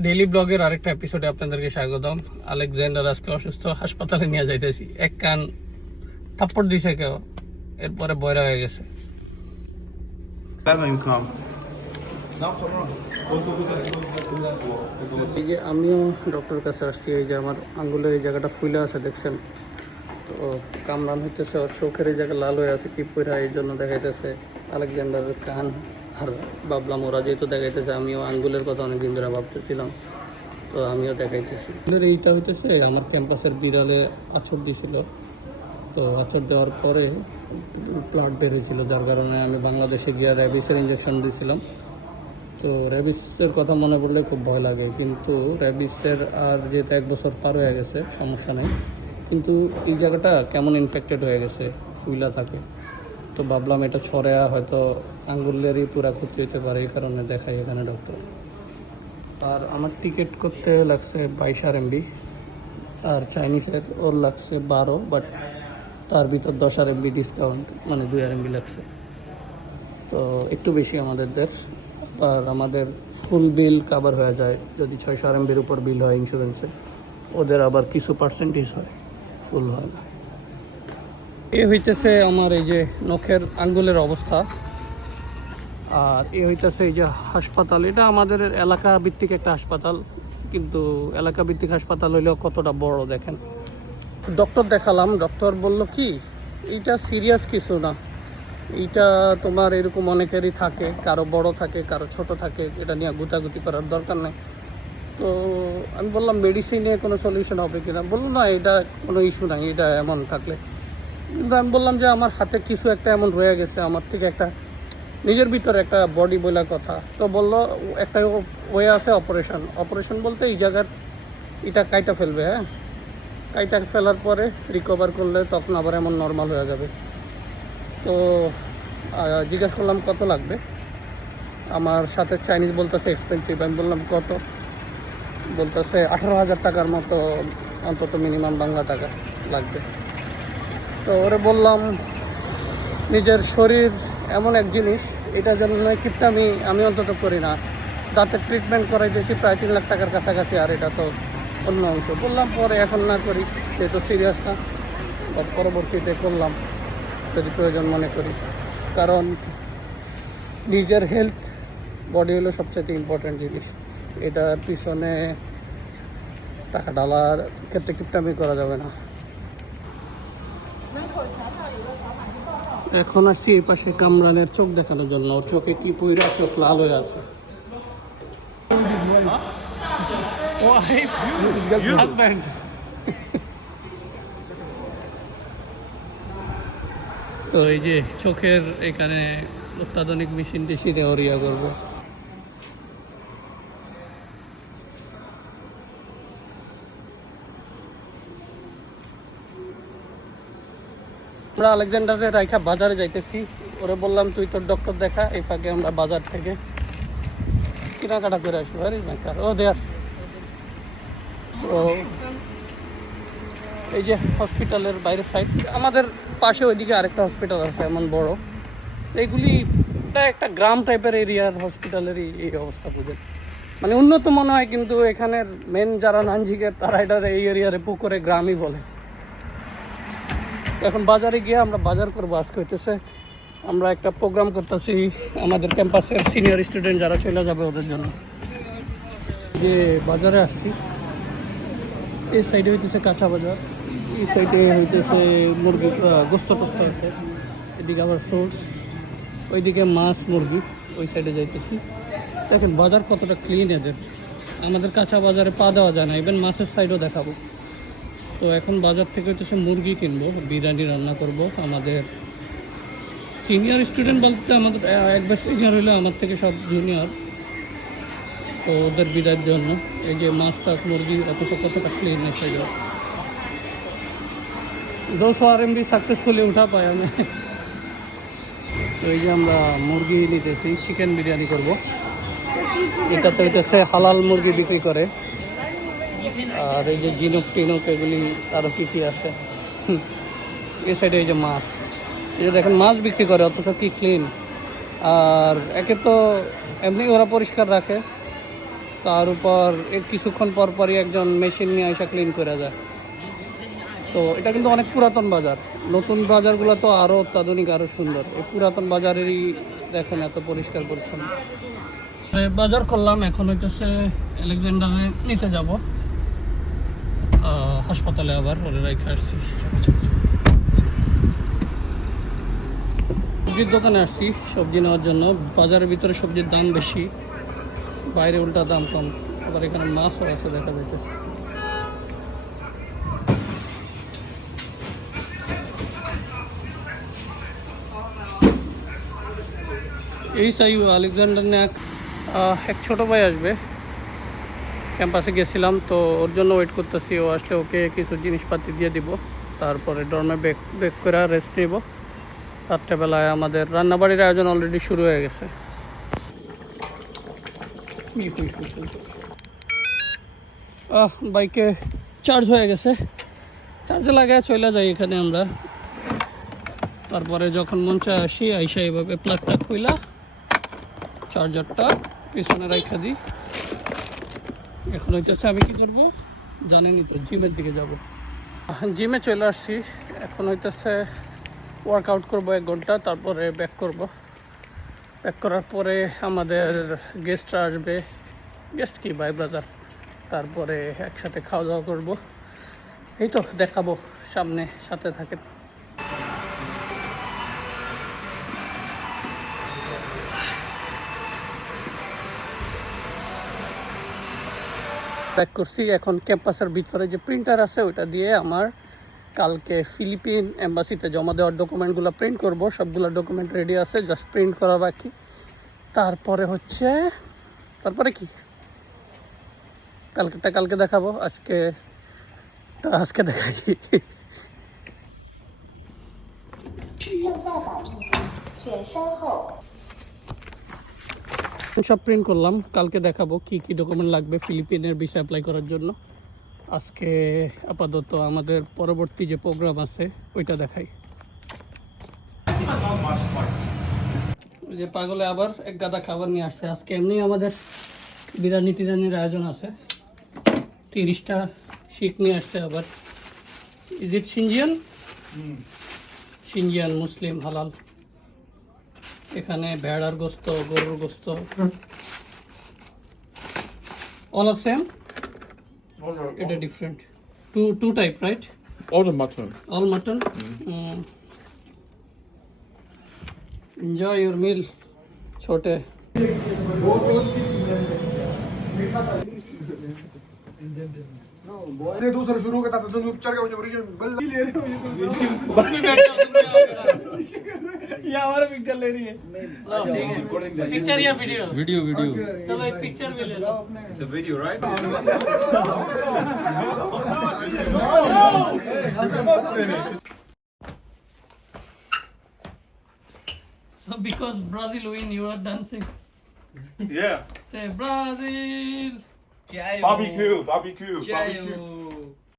Daily ব্লগের আরেকটা এপিসোডে আপনাদেরকে স্বাগতম। আলেকজান্ডার আজকে অসুস্থ, হাসপাতালে নিয়ে যাইতেছি। এক কান থাপ্পড় দিছে কেউ, এরপরে বয়রা হয়ে গেছে। এই যে আমিও ডক্টরের কাছে আসছি। এই যে আমার আঙ্গুলের এই জায়গাটা ফুলে আছে, দেখছেন তো, কামড়ান হইতেছে। ওর চোখের এই জায়গা লাল হয়ে আছে কি পইরা, এই জন্য দেখাইতেছে আলেকজান্ডারের কান। আর ভাবলাম ওরা যেহেতু দেখাইতেছে, আমিও আঙ্গুলের কথা অনেকদিন ধরে ভাবতেছিলাম, তো আমিও দেখাইতেছি। এইটা হইতেছে আমার ক্যাম্পাসের বিড়ালে আছর দিয়েছিল, তো আছর দেওয়ার পরে ব্লাড বের হয়েছিল, যার কারণে আমি বাংলাদেশে গিয়ে র্যাবিসের ইঞ্জেকশন দিয়েছিলাম। তো র্যাবিসের কথা মনে পড়লে খুব ভয় লাগে, কিন্তু র্যাবিসের আর যেহেতু 1 বছর পার হয়ে গেছে, সমস্যা নেই। কিন্তু এই জায়গাটা কেমন ইনফেক্টেড হয়ে গেছে, ফুইলা থাকে। তো ভাবলাম এটা ছড়ে হয়তো আঙ্গুলেরই পুরা ক্ষতি হতে পারে, এই কারণে দেখাই এখানে ডক্টর। আর আমার টিকিট করতে লাগছে 22 RMB, আর চাইনিজের ওর লাগছে 12, বাট তার ভিতর 10 RMB ডিসকাউন্ট, মানে 2 RMB লাগছে, তো একটু বেশি আমাদের দেশ। আর আমাদের ফুল বিল কাভার হয়ে যায় যদি 600 RMBর উপর বিল হয় ইন্স্যুরেন্সে। ওদের আবার কিছু পার্সেন্টেজ হয়, ফুল হয় না। এ হইতেছে আমার এই যে নখের আঙ্গুলের অবস্থা। আর এ হইতেছে এই যে হাসপাতাল, এটা আমাদের এলাকা ভিত্তিক একটা হাসপাতাল, কিন্তু এলাকা ভিত্তিক হাসপাতাল হইলেও কতটা বড় দেখেন। ডক্টর দেখালাম, ডক্টর বলল কি এইটা সিরিয়াস কিছু না, এইটা তোমার এরকম অনেকেরই থাকে, কারো বড় থাকে কারো ছোট থাকে, এটা নিয়ে গুতাগুতি করার দরকার নেই। তো আমি বললাম মেডিসিনে কোনো সলিউশন হবে কিনা, বললো না এটা কোনো ইস্যু নাই, এটা এমন থাকলে। কিন্তু আমি বললাম যে আমার হাতে কিছু একটা এমন রয়ে গেছে, আমার থেকে একটা নিজের ভিতরে একটা বডি বলার কথা। তো বললো একটা ওয়ে আছে, অপারেশন বলতে এই জায়গার এটা কাইটা ফেলবে, হ্যাঁ, কাইটা ফেলার পরে রিকভার করলে তখন আবার এমন নর্মাল হয়ে যাবে। তো জিজ্ঞাসা করলাম কত লাগবে। আমার সাথে চাইনিজ বলতেছে এক্সপেন্সিভ। আমি বললাম কত, বলতেছে 18,000 টাকার মতো অন্তত মিনিমাম বাংলা টাকা লাগবে। তো ওরে বললাম নিজের শরীর এমন এক জিনিস, এটা যেন আমি অন্তত করি না। দাঁতের ট্রিটমেন্ট করাইতেছি প্রায় 3 লাখ টাকার কাছাকাছি, আর এটা তো অন্য অংশ। বললাম পরে, এখন না করি, যেহেতু সিরিয়াস না, পরবর্তীতে করলাম যদি প্রয়োজন মনে করি। কারণ নিজের হেলথ, বডি হলো সবচেয়ে ইম্পর্ট্যান্ট জিনিস। এটার পিছনে টাকা ডালার ক্ষেত্রে কিপটামি করা যাবে না। এখন আসছি এই পাশে কামরানের চোখ দেখানোর জন্য। ওর চোখে কি পইরা, চোখ লাল হয়ে আছে। তো এই যে চোখের এখানে অত্যাধুনিক মেশিন টেশিনে ওর ইয়া করবো। আমরা আলেকজান্ডারে রাইখা বাজারে যাইতেছি। ওরে বললাম তুই তোর ডক্টর দেখা, এই ফাঁকে আমরা বাজার থেকে কেনাকাটা করে আসবো। আরে ও দেয়ার। তো এই যে হসপিটালের বাইরের সাইড, আমাদের পাশে ওইদিকে আরেকটা হসপিটাল আছে এমন বড়। এইগুলি একটা গ্রাম টাইপের এরিয়ার হসপিটালেরই এই অবস্থা বুঝে, মানে উন্নত মনে হয়, কিন্তু এখানের মেন যারা নানঝিকের তারা এটা এই এরিয়ারে পুকুরে গ্রামই বলে। এখন বাজারে গিয়ে আমরা বাজার করবো। আজকে হইতেছে আমরা একটা প্রোগ্রাম করতেছি আমাদের ক্যাম্পাসের সিনিয়র স্টুডেন্ট যারা চলে যাবে ওদের জন্য। যে বাজারে আসছি, এই সাইডে হইতেছে কাঁচা বাজার, এই সাইডে হইতেছে মুরগি গোস্ত টোস্ত আছে, এদিকে আবার ফ্রুটস, ওইদিকে মাছ মুরগি, ওই সাইডে যাইতেছি। দেখেন বাজার কতটা ক্লিন এদের। আমাদের কাঁচা বাজারে পা দেওয়া যায় না, ইভেন মাছের সাইডও দেখাবো। তো এখন বাজার থেকে হইতেছে মুরগি কিনবো, বিরিয়ানি রান্না করব। আমাদের সিনিয়র স্টুডেন্ট বলতে আমাদের একবার সিনিয়র হইলে আমার থেকে সব জুনিয়র, তো ওদের বিদায়ের জন্য এই যে মাছ টাছ মুরগি অথচ কতটা ক্লিন এসে গেল। 200 RMB সাকসেসফুলি উঠা পাই আমি। তো এই যে আমরা মুরগি নিতেছি, চিকেন বিরিয়ানি করব। এটাতে হইতেছে হালাল মুরগি বিক্রি করে। আর এই যে জিনুক টিনুক এগুলি আরও কী কী আছে। এই সাইডে এই যে মাছ, এই যে দেখেন মাছ বিক্রি করে, অথচ কি ক্লিন। আর একে তো এমনি ওরা পরিষ্কার রাখে, তার উপর এর কিছুক্ষণ পর পরই একজন মেশিন নিয়ে এসে ক্লিন করে যায়। তো এটা কিন্তু অনেক পুরাতন বাজার। নতুন বাজারগুলো তো আরও অত্যাধুনিক, আরও সুন্দর। এই পুরাতন বাজারেরই দেখেন এত পরিষ্কার পরিচ্ছন্ন। বাজার করলাম, এখন হইতেছে আলেকজান্ডারে নিতে যাব হাসপাতালে, আবার ওরে রেখে আসছি। সবজির দোকানে আসছি সবজি নেওয়ার জন্য। বাজারের ভিতরে সবজির দাম বেশি, বাইরে উল্টা দাম কম। আবার এখানে মাছও আছে দেখা যাইতেছে। এই চাই আলেকজান্ডার নিয়ে এক ছোটো ভাই আসবে, ক্যাম্পাসে গেছিলাম তো ওর জন্য ওয়েট করতেছি। ও আসলে ওকে কিছু জিনিসপাতি দিয়ে দিব, তারপরে ডর্মে বেক করে রেস্ট নিব। রাত্রেবেলায় আমাদের রান্নাবাড়ির আয়োজন অলরেডি শুরু হয়ে গেছে। বাইকে চার্জ হয়ে গেছে, চার্জে লাগায় চলে যাই এখানে আমরা। তারপরে যখন মন চায় আসি, আইসা এইভাবে প্লাগটা খুইলা চার্জারটা পিছনে রাখা দিই। এখন হইতেছে আমি কি করবো জানেনই তো, জিমের দিকে যাব। জিমে চলে আসছি, এখন হইতেছে ওয়ার্কআউট করবো 1 ঘন্টা, তারপরে ব্যাক করব। ব্যাক করার পরে আমাদের গেস্টরা আসবে, গেস্ট কি ভাই ব্রাদার, তারপরে একসাথে খাওয়া দাওয়া করবো। এই তো দেখাবো সামনে, সাথে থাকেন। ব্যাক করছি, এখন ক্যাম্পাসের ভিতরে যে প্রিন্টার আছে ওইটা দিয়ে আমার কালকে ফিলিপিন এম্বাসিতে জমা দেওয়ার ডকুমেন্টগুলো প্রিন্ট করব। সবগুলো ডকুমেন্ট রেডি আছে, জাস্ট প্রিন্ট করা বাকি। তারপরে হচ্ছে, তারপরে কি কালকে দেখাবো। আজকে দেখাই। সব প্রিন্ট করলাম, কালকে দেখাবো কি কি ডকুমেন্ট লাগবে ফিলিপিনের ভিসা অ্যাপ্লাই করার জন্য। আজকে আপাতত আমাদের পরবর্তী যে প্রোগ্রাম আছে ওইটা দেখাই। ওই যে পাগলে আবার এক গাদা খাবার নিয়ে আসছে। আজকে এমনি আমাদের বিরিয়ানির আয়োজন আছে। 30টা শিক নিয়ে আসছে আবার। Is it সিনজিয়ান? সিনজিয়ান মুসলিম হালাল। এখানে ভেড়ার গোস্ত, গরুর গোস্ত, all are same? এটা different, two type, right? All the mutton. All mutton. Enjoy your meal, छोटे। दूसरा शुरू करता था तुम चढ़ के मुझे बल्ला ले रहे हो ये हमारा पिक्चर ले रही है पिक्चर या वीडियो? Video. चलो एक पिक्चर भी ले लो। It's a video, right? So because Brazil win, you are dancing. Yeah. Say Brazil. Barbecue.